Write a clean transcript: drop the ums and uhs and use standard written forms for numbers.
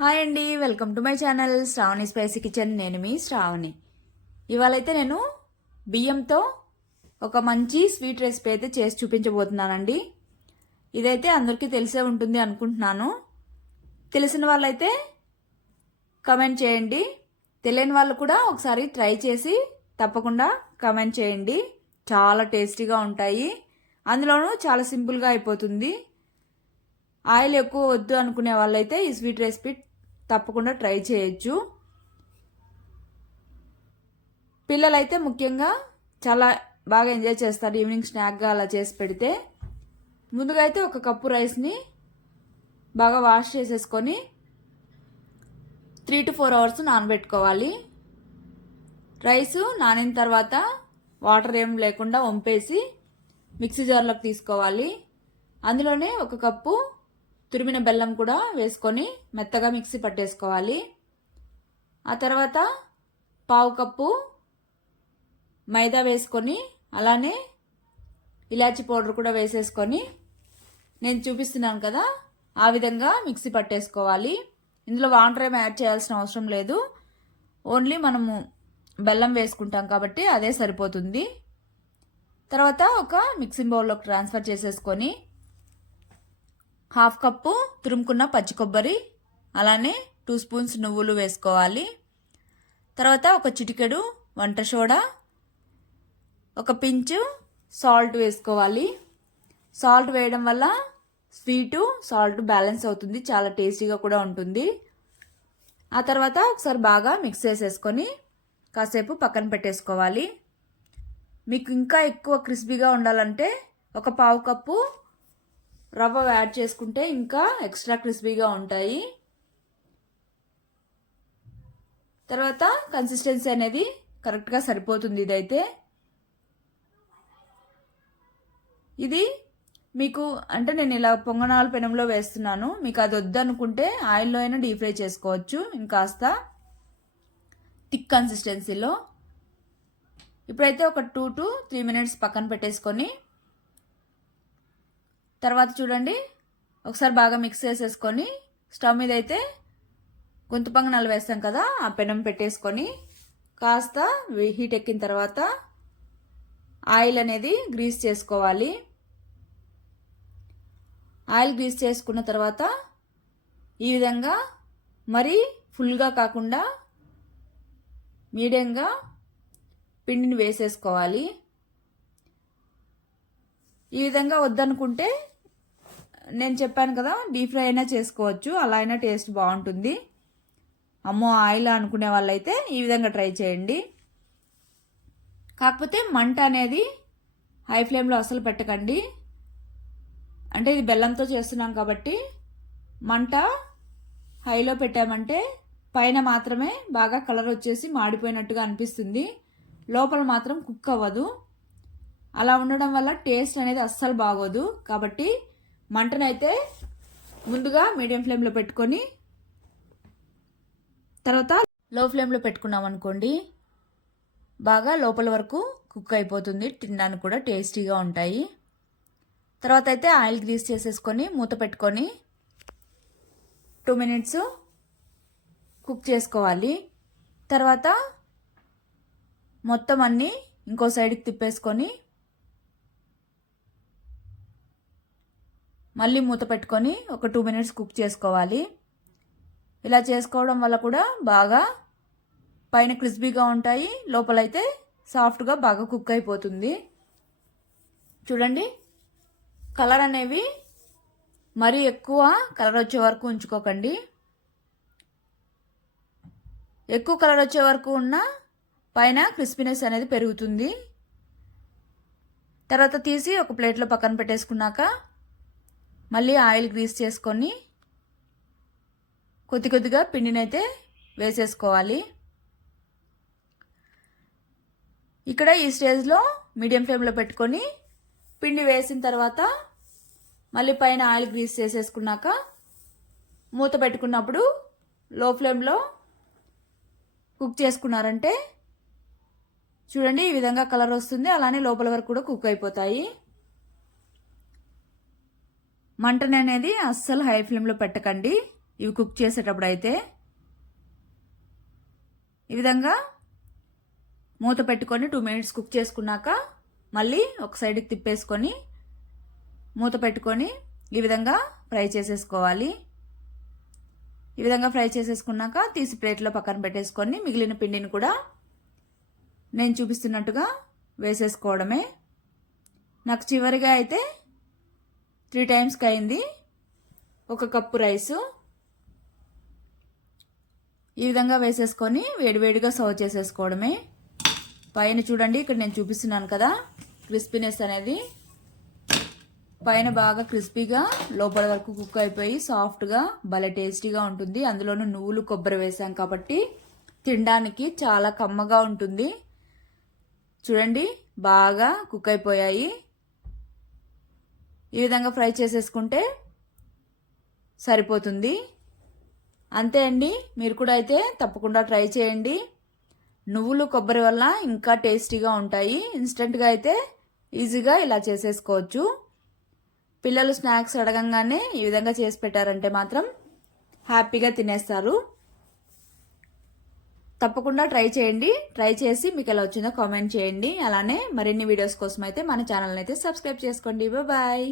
Hi అండి, welcome to my channel Sravani spicy kitchen. నేను మీ శ్రావణి. ఇవాళైతే నేను బియ్యంతో ఒక మంచి స్వీట్ రెసిపీ అయితే చేసి చూపించబోతున్నానండి. ఇదైతే అందరికీ తెలిసే ఉంటుంది అనుకుంటున్నాను. తెలిసిన వాళ్ళైతే కమెంట్ చేయండి, తెలియని వాళ్ళు కూడా ఒకసారి ట్రై చేసి తప్పకుండా కమెంట్ చేయండి. చాలా టేస్టీగా ఉంటాయి, అందులోనూ చాలా సింపుల్గా అయిపోతుంది. ఆయిల్ ఎక్కువ వద్దు అనుకునే వాళ్ళైతే ఈ స్వీట్ రెసిపీ తప్పకుండా ట్రై చేయొచ్చు. పిల్లలైతే ముఖ్యంగా చాలా బాగా ఎంజాయ్ చేస్తారు ఈవినింగ్ స్నాక్గా అలా చేసి పెడితే. ముందుగా అయితే ఒక కప్పు రైస్ని బాగా వాష్ చేసేసుకొని 3 to 4 hours నానబెట్టుకోవాలి. రైస్ నానిన తర్వాత వాటర్ ఏం లేకుండా వంపేసి మిక్సీ జార్లోకి తీసుకోవాలి. అందులోనే ఒక కప్పు తురిమిన బెల్లం కూడా వేసుకొని మెత్తగా మిక్సీ పట్టేసుకోవాలి. ఆ తర్వాత పావు కప్పు మైదా వేసుకొని అలానే ఇలాచి పౌడర్ కూడా వేసేసుకొని నేను చూపిస్తున్నాను కదా ఆ విధంగా మిక్సీ పట్టేసుకోవాలి. ఇందులో వాటర్ ఏమి యాడ్ చేయాల్సిన అవసరం లేదు, ఓన్లీ మనము బెల్లం వేసుకుంటాం కాబట్టి అదే సరిపోతుంది. తర్వాత ఒక మిక్సింగ్ బౌల్లోకి ట్రాన్స్ఫర్ చేసేసుకొని 1/2 కప్పు తురుముకున్న పచ్చి కొబ్బరి, అలానే 2 స్పూన్స్ నువ్వులు వేసుకోవాలి. తర్వాత ఒక చిటికెడు వంట సోడా, ఒక పించు సాల్ట్ వేసుకోవాలి. సాల్ట్ వేయడం వల్ల స్వీటు సాల్ట్ బ్యాలెన్స్ అవుతుంది, చాలా టేస్టీగా కూడా ఉంటుంది. ఆ తర్వాత ఒకసారి బాగా మిక్స్ చేసేసుకొని కాసేపు పక్కన పెట్టేసుకోవాలి. మీకు ఇంకా ఎక్కువ క్రిస్పీగా ఉండాలంటే ఒక పావు కప్పు రవ్వ యాడ్ చేసుకుంటే ఇంకా ఎక్స్ట్రా క్రిస్పీగా ఉంటాయి. తర్వాత కన్సిస్టెన్సీ అనేది కరెక్ట్గా సరిపోతుంది. ఇదైతే ఇది మీకు అంటే నేను ఇలా పొంగనాల పెనంలో వేస్తున్నాను, మీకు అది వద్దనుకుంటే ఆయిల్లో అయినా డీప్ ఫ్రై చేసుకోవచ్చు ఇంకాస్త థిక్ కన్సిస్టెన్సీలో. ఇప్పుడైతే ఒక 2 to 3 minutes పక్కన పెట్టేసుకొని తర్వాత చూడండి ఒకసారి బాగా మిక్స్ చేసేసుకొని స్టవ్ మీద అయితే గుంత పొంగనాలు వేస్తాం కదా ఆ పెనం పెట్టేసుకొని కాస్త హీట్ ఎక్కిన తర్వాత ఆయిల్ అనేది గ్రీస్ చేసుకోవాలి. ఆయిల్ గ్రీస్ చేసుకున్న తర్వాత ఈ విధంగా మరీ ఫుల్గా కాకుండా మీడియంగా పిండిని వేసేసుకోవాలి. ఈ విధంగా వద్దనుకుంటే నేను చెప్పాను కదా డీప్ ఫ్రై అయినా చేసుకోవచ్చు, అలా అయినా టేస్ట్ బాగుంటుంది. అమ్మో ఆయిల్ అనుకునే వాళ్ళైతే ఈ విధంగా ట్రై చేయండి. కాకపోతే మంట అనేది హై ఫ్లేమ్లో అసలు పెట్టకండి, అంటే ఇది బెల్లంతో చేస్తున్నాం కాబట్టి మంట హైలో పెట్టామంటే పైన మాత్రమే బాగా కలర్ వచ్చేసి మాడిపోయినట్టుగా అనిపిస్తుంది, లోపల మాత్రం కుక్ అవ్వదు. అలా ఉండడం వల్ల టేస్ట్ అనేది అస్సలు బాగోదు. కాబట్టి మంటనైతే ముందుగా మీడియం ఫ్లేమ్లో పెట్టుకొని తర్వాత లో ఫ్లేమ్లో పెట్టుకున్నాం అనుకోండి బాగా లోపల వరకు కుక్ అయిపోతుంది, తినడానికి కూడా టేస్టీగా ఉంటాయి. తర్వాత అయితే ఆయిల్ గ్రీస్ చేసేసుకొని మూత పెట్టుకొని 2 minutes కుక్ చేసుకోవాలి. తర్వాత మొత్తం అన్నీ ఇంకో సైడ్కి తిప్పేసుకొని మళ్ళీ మూత పెట్టుకొని ఒక 2 minutes కుక్ చేసుకోవాలి. ఇలా చేసుకోవడం వల్ల కూడా బాగా పైన క్రిస్పీగా ఉంటాయి, లోపలైతే సాఫ్ట్గా బాగా కుక్ అయిపోతుంది. చూడండి కలర్ అనేవి మరీ ఎక్కువ కలర్ వచ్చే వరకు ఉంచుకోకండి, ఎక్కువ కలర్ వచ్చే వరకు ఉన్న పైన క్రిస్పీనెస్ అనేది పెరుగుతుంది. తర్వాత తీసి ఒక ప్లేట్లో పక్కన పెట్టేసుకున్నాక మళ్ళీ ఆయిల్ గ్రీస్ చేసుకొని కొద్ది కొద్దిగా పిండినైతే వేసేసుకోవాలి. ఇక్కడ ఈ స్టేజ్లో మీడియం ఫ్లేమ్లో పెట్టుకొని పిండి వేసిన తర్వాత మళ్ళీ పైన ఆయిల్ గ్రీస్ చేసేసుకున్నాక మూత పెట్టుకున్నప్పుడు లో ఫ్లేమ్లో కుక్ చేసుకున్నారంటే చూడండి ఈ విధంగా కలర్ వస్తుంది, అలానే లోపల వరకు కూడా కుక్ అయిపోతాయి. మంటని అనేది అస్సలు హై ఫ్లేమ్లో పెట్టకండి, ఇవి కుక్ చేసేటప్పుడు అయితే ఈ విధంగా మూత పెట్టుకొని 2 మినిట్స్ కుక్ చేసుకున్నాక మళ్ళీ ఒక సైడ్కి తిప్పేసుకొని మూత పెట్టుకొని ఈ విధంగా ఫ్రై చేసేసుకోవాలి. ఈ విధంగా ఫ్రై చేసేసుకున్నాక తీసి ప్లేట్లో పక్కన పెట్టేసుకొని మిగిలిన పిండిని కూడా నేను చూపిస్తున్నట్టుగా వేసేసుకోవడమే. నాకు చివరిగా అయితే 3 టైమ్స్కి అయింది. 1 కప్పు రైసు ఈ విధంగా వేసేసుకొని వేడివేడిగా సర్వ్ చేసేసుకోవడమే. పైన చూడండి, ఇక్కడ నేను చూపిస్తున్నాను కదా, క్రిస్పీనెస్ అనేది పైన బాగా క్రిస్పీగా లోపల వరకు కుక్ అయిపోయి సాఫ్ట్గా భలే టేస్టీగా ఉంటుంది. అందులోనూ నువ్వులు కొబ్బరి వేసాం కాబట్టి తినడానికి చాలా కమ్మగా ఉంటుంది. చూడండి, బాగా కుక్ అయిపోయాయి. ఈ విధంగా ఫ్రై చేసేసుకుంటే సరిపోతుంది. అంతే అండి, మీరు కూడా అయితే తప్పకుండా ట్రై చేయండి. నువ్వులు కొబ్బరి వల్ల ఇంకా టేస్టీగా ఉంటాయి. ఇన్స్టెంట్గా అయితే ఈజీగా ఇలా చేసేసుకోవచ్చు. పిల్లలు స్నాక్స్ అడగంగానే ఈ విధంగా చేసి పెట్టారంటే మాత్రం హ్యాపీగా తినేస్తారు. తప్పకుండా ట్రై చేయండి. ట్రై చేసి మీకు ఎలా వచ్చిందో కామెంట్ చేయండి. అలానే మరిన్ని వీడియోస్ కోసం అయితే మన ఛానల్ని అయితే సబ్స్క్రైబ్ చేసుకోండి. బాయ్.